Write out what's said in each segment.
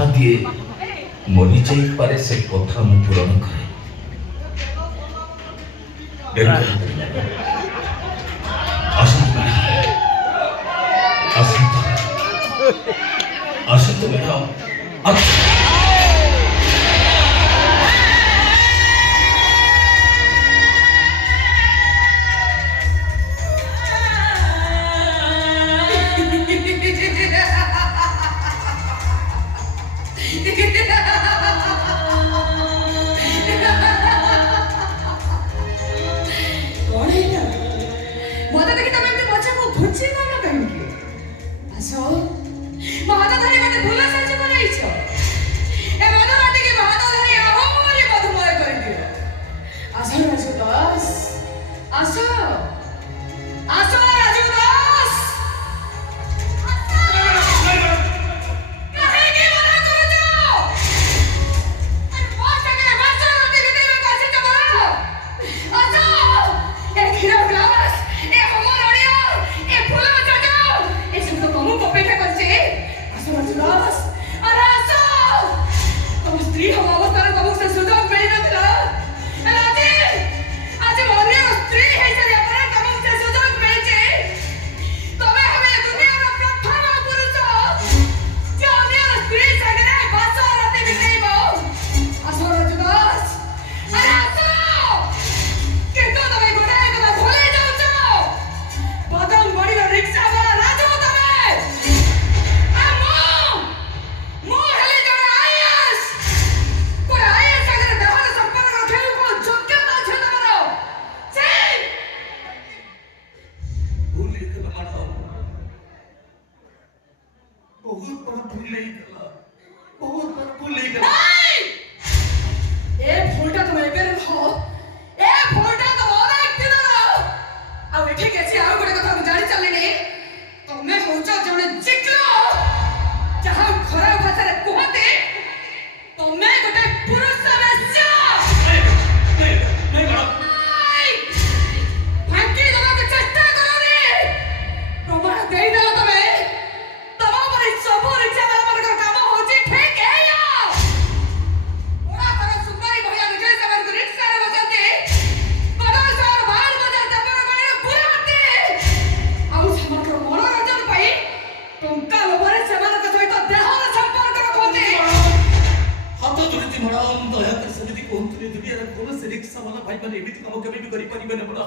কথা দিয়ে মরি যাইপারে সে কথা মু পূরণ করে আসন্তু আসন্তু ম্যাডাম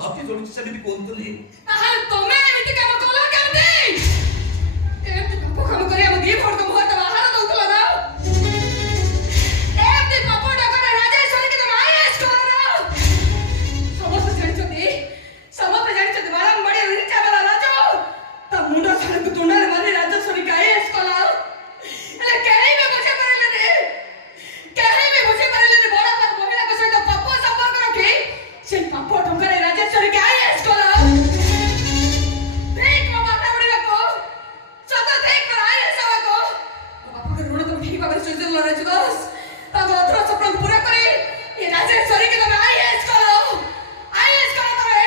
हाथी जोड़ी से भी कौन तो नहीं ताहल तोमे एमिति काम कला केमती एमिति पाप काम करे हम दी भोट को मुहत आहार दउतला ना एमिति पाप डकरे राजेश्वरी के तुम आईएएस करो समस्त जानिछते बारम बड़ी रिचा वाला राजो त मुंडा छाड़ को तोंडारे मारी राजेश्वरी का आईएएस कला एले केही में बुझे परले ने बड़ा पर महिला को सहित पाप संपर्क रखी से पाप ढंगरे राजेश्वरी के आईएएस कला देख माता बड़ी को सत देख कर आईएएस को बाप के ऋण तुम ठीक भाବରେ ସୁଝିଲ ରାଜଦାସ ତା ମଧୁର ସ୍ୱପ୍ନ पूरा କରି ଏ ରାଜେଶ୍वरी के तुम आईएएस करो तमे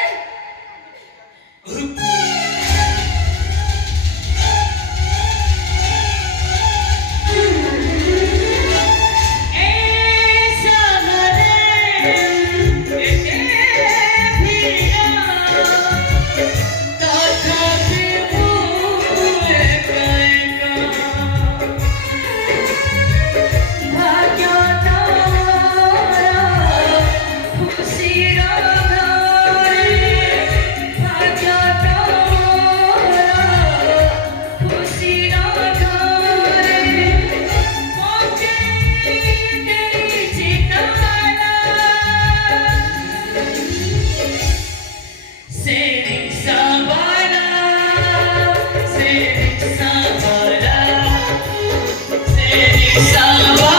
Samba